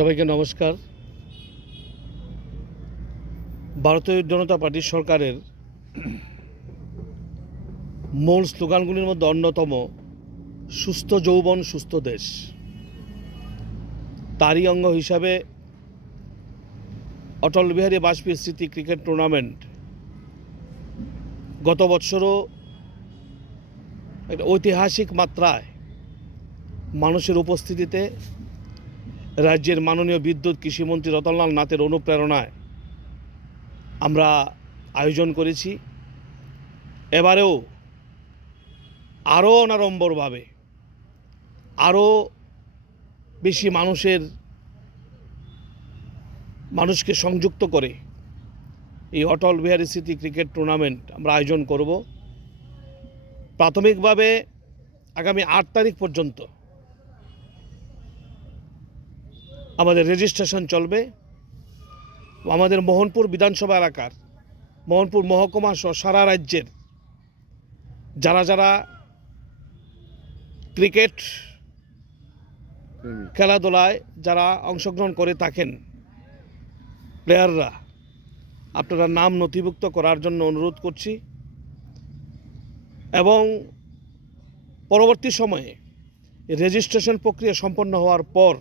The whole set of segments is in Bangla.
সবাইকে নমস্কার। ভারতীয় জনতা পার্টি সরকারের মূল স্লোগানগুলির মধ্যে অন্যতম, সুস্থ যৌবন, সুস্থ দেশ। তারই অঙ্গ হিসাবে অটল বিহারী বাজপেয়ী স্মৃতি ক্রিকেট টুর্নামেন্ট গত বছরও একটা ঐতিহাসিক মাত্রায় মানুষের উপস্থিতিতে রাজ্যের মাননীয় বিদ্যুৎ কৃষিমন্ত্রী রতনলাল নাথের অনুপ্রেরণায় আমরা আয়োজন করেছি। এবারেও আরও অনাড়ম্বরভাবে, আরও বেশি মানুষের, মানুষকে সংযুক্ত করে এই অটল বিহারী স্মৃতি ক্রিকেট টুর্নামেন্ট আমরা আয়োজন করব। প্রাথমিকভাবে আগামী আট তারিখ পর্যন্ত আমাদের রেজিস্ট্রেশন চলবে। আমাদের মোহনপুর বিধানসভা এলাকার মোহনপুর মহকুমা সহ সারা রাজ্যের যারা যারা ক্রিকেট খেলাধুলায় যারা অংশগ্রহণ করে থাকেন প্লেয়াররা আপনারা নাম নথিভুক্ত করার জন্য অনুরোধ করছি। এবং পরবর্তী সময়ে রেজিস্ট্রেশন প্রক্রিয়া সম্পন্ন হওয়ার পর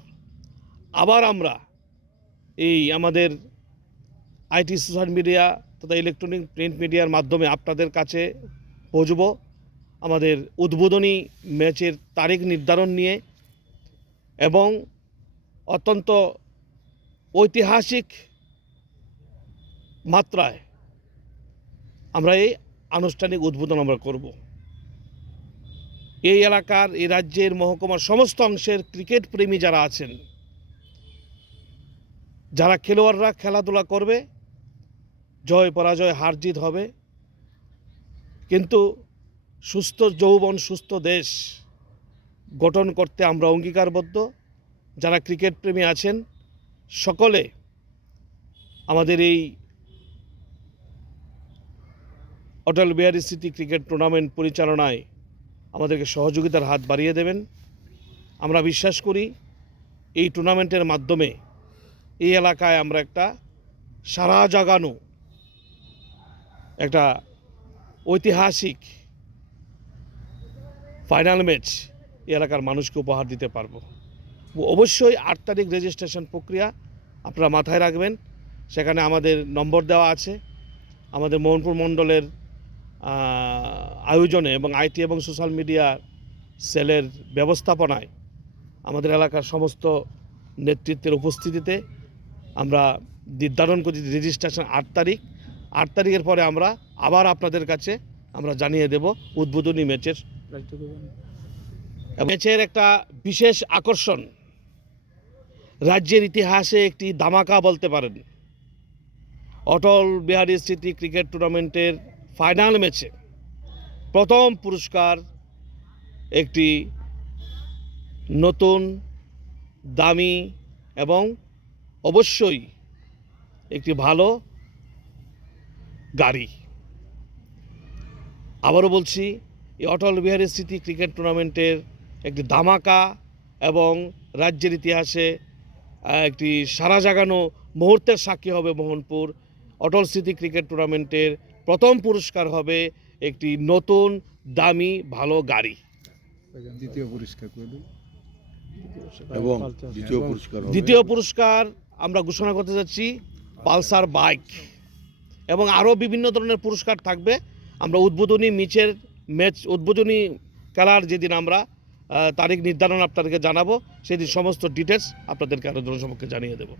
আবার আমরা এই আমাদের আইটি সোশ্যাল মিডিয়া তথা ইলেকট্রনিক প্রিন্ট মিডিয়ার মাধ্যমে আপনাদের কাছে পৌঁছব। আমাদের উদ্বোধনী ম্যাচের তারিখ নির্ধারণ নিয়ে এবং অত্যন্ত ঐতিহাসিক মাত্রায় আমরা এই আনুষ্ঠানিক উদ্বোধন আমরা করব। এই এলাকার, এই রাজ্যের মহকুমার সমস্ত অংশের ক্রিকেট প্রেমী যারা আছেন যারা খেলোয়াড়রা খেলাধুলা করবে, জয় পরাজয় হার জিত হবে। কিন্তু সুস্থ যৌবন, সুস্থ দেশ গঠন করতে আমরা অঙ্গীকারবদ্ধ। যারা ক্রিকেট প্রেমী আছেন, সকলে আমাদের এই অটল বিহারী স্মৃতি ক্রিকেট টুর্নামেন্ট পরিচালনায় আমাদেরকে সহযোগিতার হাত বাড়িয়ে দেবেন। আমরা বিশ্বাস করি, এই টুর্নামেন্টের মাধ্যমে এই এলাকায় আমরা একটা সারা জাগানো একটা ঐতিহাসিক ফাইনাল ম্যাচ এই এলাকার মানুষকে উপহার দিতে পারব। অবশ্যই আট তারিখ রেজিস্ট্রেশন প্রক্রিয়া আপনারা মাথায় রাখবেন। সেখানে আমাদের নম্বর দেওয়া আছে। আমাদের মোহনপুর মণ্ডলের আয়োজনে এবং আইটি এবং সোশ্যাল মিডিয়া সেলের ব্যবস্থাপনায় আমাদের এলাকার সমস্ত নেতৃত্বের উপস্থিতিতে আমরা নির্ধারণ করি রেজিস্ট্রেশন আট তারিখ। আট তারিখের পরে আমরা আবার আপনাদের কাছে আমরা জানিয়ে দেব উদ্বোধনী ম্যাচের ম্যাচের একটা বিশেষ আকর্ষণ। রাজ্যের ইতিহাসে একটি দামাকা বলতে পারেন। অটল বিহারী স্মৃতি ক্রিকেট টুর্নামেন্টের ফাইনাল ম্যাচে প্রথম পুরস্কার একটি নতুন, দামি এবং অবশ্যই একটি ভালো গাড়ি। আবারও বলছি এই অটল বিহারী স্মৃতি ক্রিকেট টুর্নামেন্টের একটি দামাকা এবং রাজ্যের ইতিহাসে একটি সারা জাগানো মুহূর্তের সাক্ষী হবে মোহনপুর। অটল স্মৃতি ক্রিকেট টুর্নামেন্টের প্রথম পুরস্কার হবে একটি নতুন দামি ভালো গাড়ি। দ্বিতীয় পুরস্কার এবং দ্বিতীয় পুরস্কার দ্বিতীয় পুরস্কার আমরা ঘোষণা করতে যাচ্ছি পালসার বাইক। এবং আরও বিভিন্ন ধরনের পুরস্কার থাকবে। আমরা উদ্বোধনী মিচের ম্যাচ, উদ্বোধনী খেলার যেদিন আমরা তারিখ নির্ধারণ আপনাদেরকে জানাব, সেদিন সমস্ত ডিটেলস আপনাদেরকে আরও জনসমক্ষে জানিয়ে দেবো।